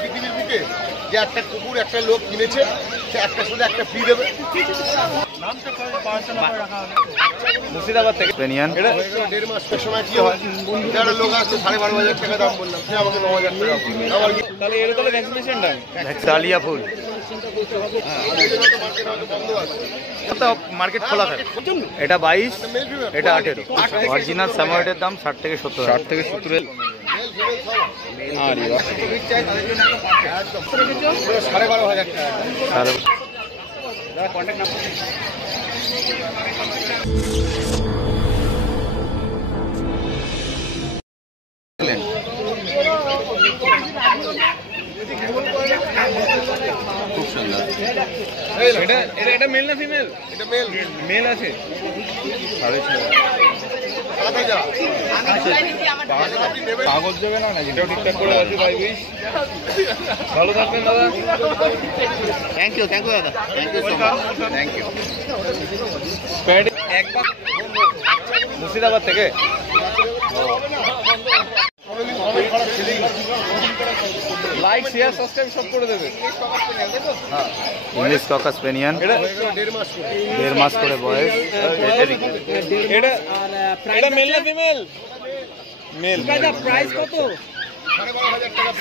পৃথিবীর বুকে যে একটা কুকুর একটা লোক কিনেছে, সে একটার সাথে একটা ফ্রি দেবে। মুর্শিদাবাদ থেকে এটা 1.5 মাসের সময় কি হয়, একটা লোক আসছে 12,500 টাকা দাম বললাম, সে আমাকে 9,000 টাকা তাহলে এর তাহলে ভ্যাকসিনেশনটা ডালিয়া ফুল মার্কেট খোলা থাকে। এটা 22, এটা 18। অরিজিনাল স্যামোয়েডের দাম 60 থেকে 70। 60 থেকে 70 12,500 টাকা। খুব সুন্দর। এটা মেল না ফিমেল? এটা মেল। মেল আছে 6.5। কাগজ দেবে না, এটাও ঠিকঠাক করে আছে। ভাই বেশ ভালো থাকবেন দাদা। থ্যাংক ইউ দাদা, thank you so much, thank you. একবার মুর্শিদাবাদ থেকে লাইক শেয়ার সাবস্ক্রাইব সব করে দেবে। ইংলিশ ককা স্পেনিয়ান, এটা 1.5 মাস করে বয়স। এটা মেল না ফিমেল? মেল। প্রাইস কত?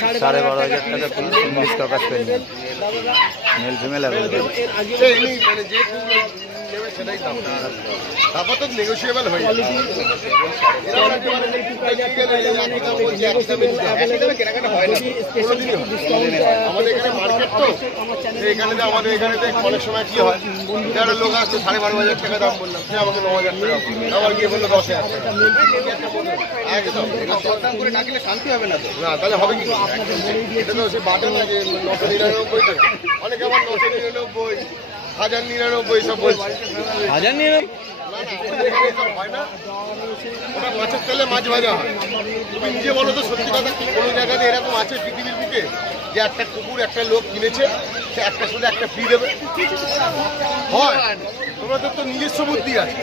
12,500 টাকা পিস। ইংলিশ ককা স্পেনিয়ান, মেল ফিমেল অ্যাভেলেবল। তারপর তো নেগোসিয়েবল হয়ে যাবে। আমাদের এখানে মার্কেট তো, এখানে আমাদের এখানে অনেক সময় কি হয়, একটা লোক আসছে 12,500 টাকা দাম বললাম, সে আমাকে 9,000 টাকা আবার গিয়ে বললো 10,000 টাকা। একদম করে না কিনে শান্তি হবে না তো। না তাহলে হবে কি? এটা তো সে বাটে না যে 999 টাকা, অনেকে আবার 999, 1099 সব বলছে। 1099 হয় না, ওটা মাছের তেলে মাছ ভাজা হয়। তুমি নিজে বলো তো সত্যি কথা, কোনো জায়গাতে এরকম আছে পৃথিবীর বুকে যে একটা কুকুর একটা লোক কিনেছে, সে একটার সাথে একটা ফ্রি দেবে? হয়? তোমাদের তো নিজস্ব বুদ্ধি আছে।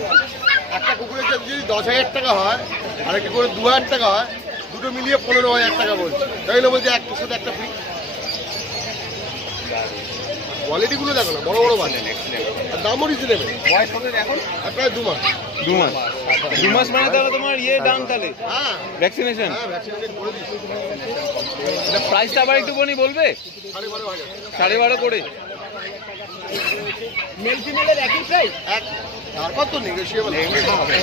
একটা কুকুরের যদি 10,000 টাকা হয় আর একটা করে 2,000 টাকা হয়, দুটো মিলিয়ে 15,000 টাকা বলছে, তাই না? বলছে একটার সাথে একটা ফ্রি। কোয়ালিটি গুলো দেখো না, বড় বড় বাজে, আর দামও রিজনেবল। বয়স হবে এখন প্রায় 2 মাস। 2 মাস? 2 মাস মানে তাহলে তোমার দাম তাহলে? হ্যাঁ, ভ্যাকসিনেশন। হ্যাঁ, ভ্যাকসিনেশন করে দিচ্ছি। এটা প্রাইসটা আবার একটু বলবে? 12,500। 12.5 করে। মেল ফিমেলের একই প্রাইস? এক। তারপর তো নেগোসিয়েবল হবে।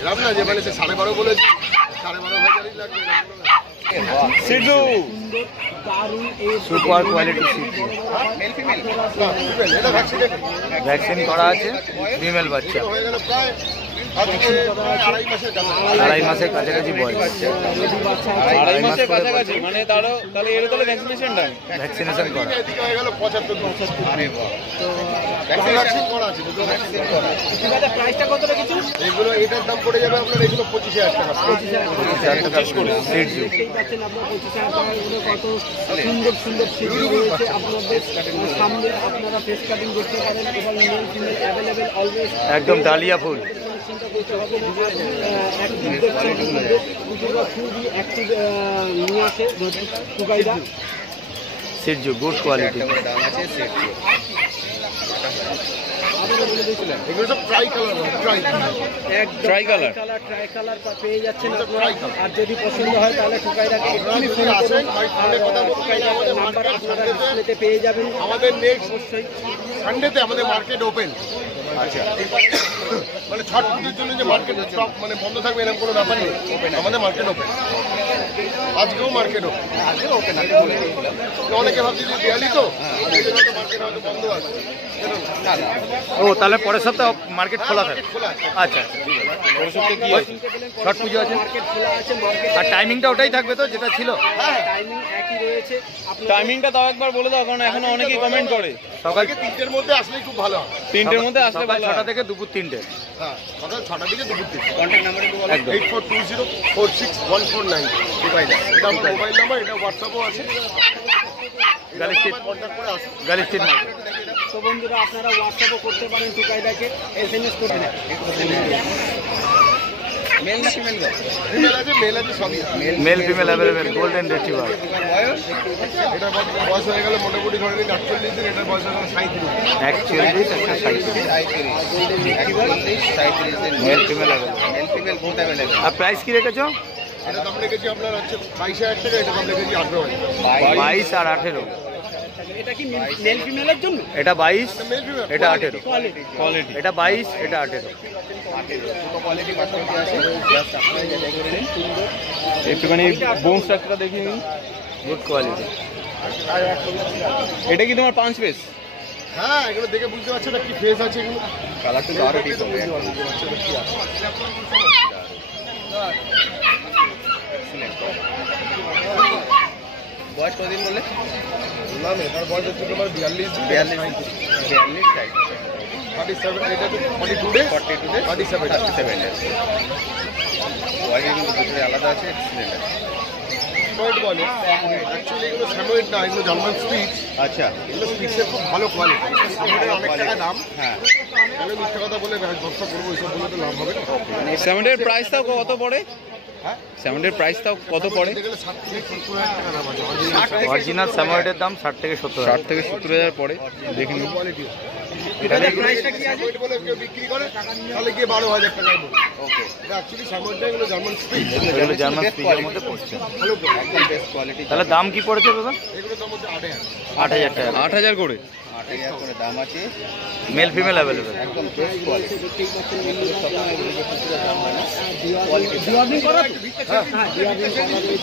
এরকম না যে মানে সে 12,500 বলেছি, 12,500 লাগবে। Sindhu super quality Sindhu. এটা ভ্যাকসিন করা আছে, ফিমেল বাচ্চা। হয়ে গেল প্রায় 2.5 মাসের কাছাকাছি বয়স। 2.5 মাসের কাছাকাছি মানে তাহলে এর তাহলে ভ্যাকসিনেশনটা ভ্যাকসিনেশন করা হয়ে গেল 75। আরে বাহ, ভ্যাকসিন করা আছে। প্রাইসটা কত রেখেছো? এগুলো এটার দাম পড়ে যাবে আপনার এগুলো 25,000 টাকা। 25,000 টাকা করে সিদ্ধু। দেখতেই পাচ্ছেন আপনার 25,000 টাকার করে কত সুন্দর সুন্দর সিদ্ধু রয়েছে আপনাদের সামনে। আপনারা ফেস কাটিং করতে পারেন এবং মেল ফিমেল অ্যাভেলেবেল অলওয়েজ। একদম ডালিয়া ফুল। চিন্তা করতে হবে না। অ্যাক্টিভ দেখছেন, খুবই অ্যাক্টিভ নিয়ে আসে টুকাইরা। Sindhu good quality. এগুলো সব ট্রাই কালার, ট্রাই কালার পেয়ে যাচ্ছেন আপনারা। আর যদি পছন্দ হয় তাহলে টুকাইরাকে এক্ষুনি ফোন করুন। নাম্বার আপনারা ডিসপ্লেতে পেয়ে যাবেন। আমাদের নেক্সট সানডেতে আমাদের মার্কেট ওপেন। আচ্ছা, মানে ছট পুজোর জন্য যে মার্কেট সব মানে বন্ধ থাকবে এরকম কোনো ব্যাপার নেই। আমাদের মার্কেট ওপেন, আজকেও মার্কেট ওপেন। অনেকে ভাবছি যে দেয়ালি তো মার্কেট হয়তো বন্ধ আছে। ও তাহলে পরের সপ্তাহে মার্কেট খোলা থাকে? খোলা। আচ্ছা, পরের সপ্তাহে কি আছে? ছট পুজো আছে আর টাইমিংটা ওটাই থাকবে তো যেটা ছিল? টাইমিং একই রয়েছে। টাইমিংটা তাও একবার বলে দাও, কারণ এখন অনেকেই কমেন্ট করে। সকাল 3টের মধ্যে আসলেই খুব ভালো হয়। 3টের মধ্যে আসলে ভালো, 6টা থেকে দুপুর 3টে। হ্যাঁ, সকাল 6টার দিকে দুপুর 3টে। কন্ট্যাক্ট নাম্বার একটু বলো। 8420461149। এটা আমার মোবাইল নাম্বার, এটা হোয়াটসঅ্যাপও আছে। গালি স্ট্রিট কন্ট্যাক্ট করে আসুন। গালি স্ট্রিট মার্কেট। তো বন্ধুরা আপনারা হোয়াটসঅ্যাপও করতে পারেন টুকাইদাকে, SMS করতে। মেল না ফিমেল? ফিমেল আছে, মেল আছে, সবই আছে। Mail female available, golden retriever. বয়স? এটার বয়স হয়ে গেলে মোটামুটি ধরে নিন 48 দিন, এটার বয়স হয়ে গেলে 37 দিন। 41 একটা 37। 37 দিন। Male female available. Male female both available. আর প্রাইস কি রেখেছো? এটা দাম রেখেছি আপনার হচ্ছে 22,000 টাকা, এটা দাম রেখেছি 18,000। 22 আর 18। এটা কি মেল ফিমেলের জন্য? এটা 22, মেল ফিমেল এটা 18। কোয়ালিটি কোয়ালিটি এটা 22, এটা 18। দুটো কোয়ালিটি পাশাপাশি আছে। জাস্ট আপনি যাচাই করে নিন। সুন্দর। একটুখানি বোন স্ট্রাকচারটা দেখে নিন। Good quality. এটা কি তোমার পাঁচ পিস? হ্যাঁ, এগুলো দেখে বুঝতে পারছো না কি ফেস আছে এগুলো। কালারটা তো আরো ঠিক হবে। বুঝতে পারছো না কি আছে। বয়স কতদিন বললে? বললাম এটার বয়স হচ্ছে তোমার 42 দিন। 42 টাইপ। 47, এটা তো 42 ডে, 42 ডে 47 37 ডেজ। কোয়ালিটি কিন্তু দুটোই আলাদা আছে, এক্সিলেন্ট আছে। স্যাময়েড বলে, অ্যাকচুয়ালি এগুলো স্যাময়েড না, এগুলো জার্মান স্পিচ। আচ্ছা। এগুলো স্পিচের খুব ভালো কোয়ালিটি। স্যাময়েডের অনেক টাকা দাম। হ্যাঁ। তাহলে মিথ্যে কথা বলে ব্যবসা করবো, এইসব বলে তো লাভ হবে না। স্যামন্ডের প্রাইসটাও কত পড়ে? হ্যাঁ, স্যামন্ডের প্রাইসটাও কত পড়ে? দেখতে গেলে 60 থেকে 70,000 টাকা দাম আছে। অরিজিনাল স্যাময়েডের দাম 60 থেকে 70 60 থেকে 70,000 পড়ে। দেখে নিন। কোয়ালিটি। এটার প্রাইসটা কি আছে? স্যাময়েড বলে কেউ বিক্রি করে, তাহলে গিয়ে 12,000 টাকায় বলে। ওকে। এটা অ্যাকচুয়ালি স্যাময়েডটা এগুলো জার্মান স্পিচ। এগুলো জার্মান স্পিচের মধ্যে পড়ছে। ভালো কোয়ালিটি। একদম বেস্ট কোয়ালিটি। তাহলে দাম কি পড়েছে দাদা? এগুলো দাম হচ্ছে 8,000। 8,000 টাকা। 8,000 করে। 8,000 করে দাম আছে। Mail female available. একদম বেস্ট কোয়ালিটি। দেখতেই পাচ্ছেন এগুলো সবসময় এগুলো যে কিছুটা দাম হয় না। ডিওয়ার্নিং করা তো? হ্যাঁ, ডিওয়ার্নিং করা রয়েছে। তো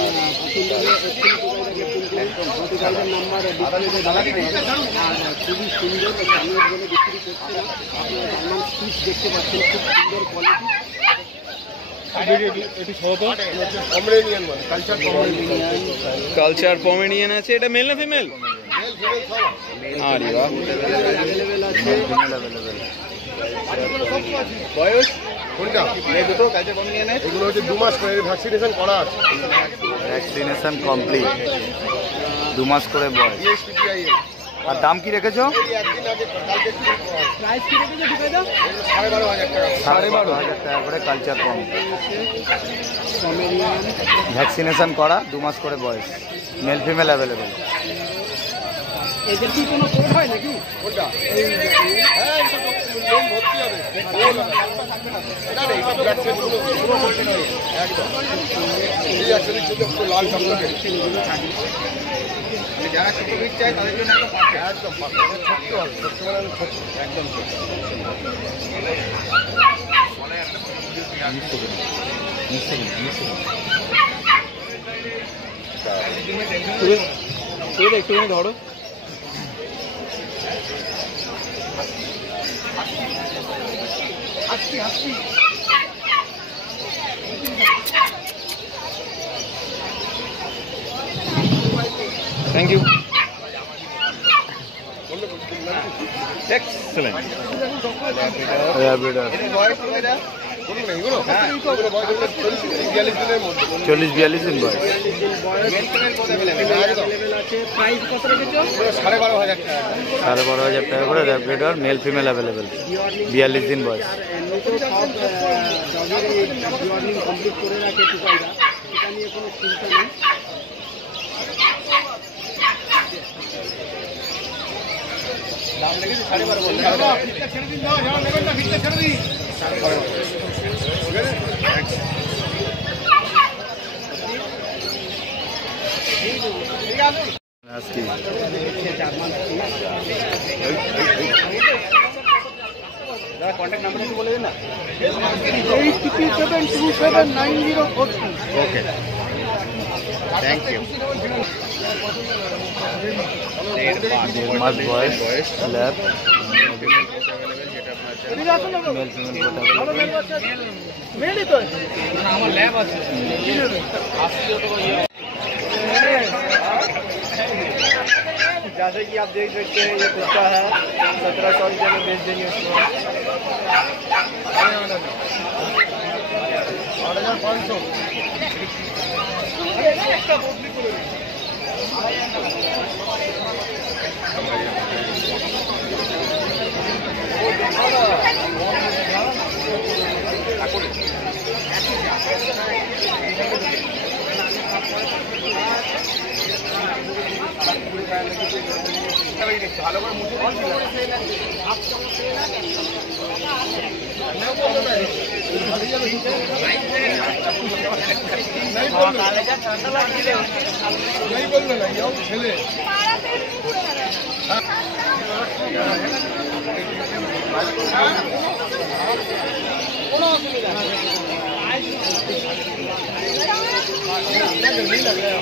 আপনারা পছন্দ হলে এক্ষুনি প্রোভাইডার নাম্বার ডিসপ্লেতে দেওয়া থাকবে। আর খুবই সুন্দর স্যাময়েড বলে বিক্রি করছে না। আপনারা জার্মান স্পিচ দেখতে পাচ্ছেন, খুব সুন্দর কোয়ালিটি। পমেরেনিয়ান মানে কালচার পমেরেনিয়ান। কালচার পমেডিয়ান আছে। এটা মেল না ফিমেল? মেল ফিমেল সব। আরে বাহ। অ্যাভেলেবেল আছে। Female available. বয়স? কোনটা? এই দুটো কালচার কম নিয়ে নেয়। এগুলো হচ্ছে 2 মাস করে ভ্যাকসিনেশন করা আছে। Vaccination complete. 2 মাস করে বয়স। ESPTI আর দাম কি রেখেছো? একদিন আগে কালকে প্রাইস কি রেখেছে ডিভাইডার? 12,500 টাকা। 12,500 টাকা করে কালচার কম। পমেরিয়ান। ভ্যাকসিনেশন করা, 2 মাস করে বয়স। Mail female available. এদের কি কোনো কোড হয় নাকি? কোনটা? হ্যাঁ, এটা তো লোন ভর্তি হবে। না না, এইসব ভ্যাকসিন গুলো পুরো ভর্তি নয়। একদম। এই ভ্যাকসিনের জন্য পুরো লাল চকলেট। যারা ছোট বীজ চায় তাদের জন্য একদম পারফেক্ট। একদম পাকা। ছোট্ট হবে, ছোট্ট মানে ছোট্ট। একদম ছোট। তুমি একটুখানি ধরো। Thank you. এক্সেলেন্ট। র্যাবিডার। এদের বয়স কত এটা? বলুন না, এগুলো? এগুলো বয়স হলো 40-42 দিনের মধ্যে। 40-42 দিন বয়স। Mail female both available. Available আছে। প্রাইস কত রেখেছো? এগুলো 12,500 টাকা। 12,500 টাকা করে র্যাবিডার, মেল ফিমেল অ্যাভেলেবেল। 42 দিন বয়স। এমনিতেও সব ডগের ডিওয়ার্নিং কমপ্লিট করে রাখে টুকাইরা, এটা নিয়ে কোনো চিন্তা নেই। দাম লেগেছে 12.5 বললে। আজকে জার্মান দাদা কন্ট্যাক্ট নাম্বার একটু বলে দিন না। 87279042। ওকে, থ্যাংক ইউ। 1.5 মাস বয়স, ল্যাব, যেটা আপনার মেল ফিমেল অ্যাভেলেবেল। মেলই তো আমার ল্যাব আছে। जैसे कि आप देख सकते हैं ये कुत्ता है, 1700 रुपये में बेच देंगे इसको। 8,500। ভালো করে মুছে नहीं बोललो ना ये ছেলে কোনো অসুবিধা নেই नहीं लग रहा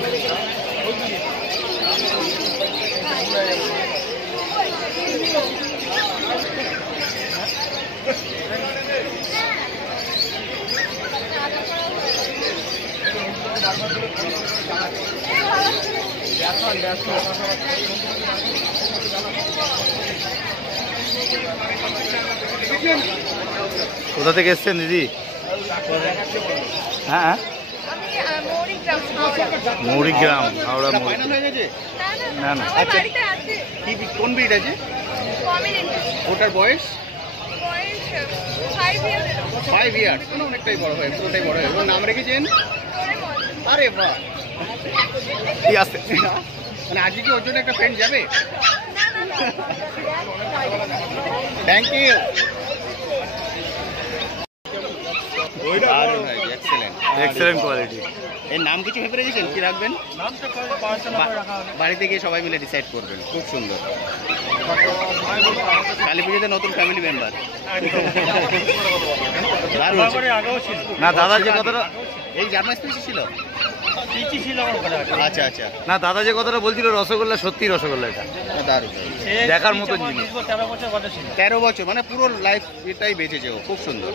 কোথা থেকে এসছেন দিদি? হ্যাঁ মৌরিগ্রাম, হাওড়া মৌরিগ্রাম। না না কোন ব্রিড আছে ওটার বয়স? 5 ইয়ার্স, অনেকটাই বড় হয়, পুরোটাই বড় হয়। ওর নাম রেখেছেন? আরে বাহ, কি আছে মানে আজকে কি ওর জন্য একটা ফ্রেন্ড যাবে? Thank you. Excellent quality. এর নাম কিছু ভেবে রেখেছেন? কি রাখবেন? বাড়িতে গিয়ে সবাই মিলে ডিসাইড করবেন। খুব সুন্দর। কালী পুজোতে নতুন ফ্যামিলি মেম্বার। না দাদা যে কথাটা, এই জার্মান স্পিচি ছিল? আচ্ছা আচ্ছা, না দাদা যে কথাটা বলছিল রসগোল্লা, সত্যি রসগোল্লা এটা দারুণ। দেখার মতো জিনিস। 13 বছর, মানে পুরো লাইফ এটাই বেঁচেছে ও। খুব সুন্দর।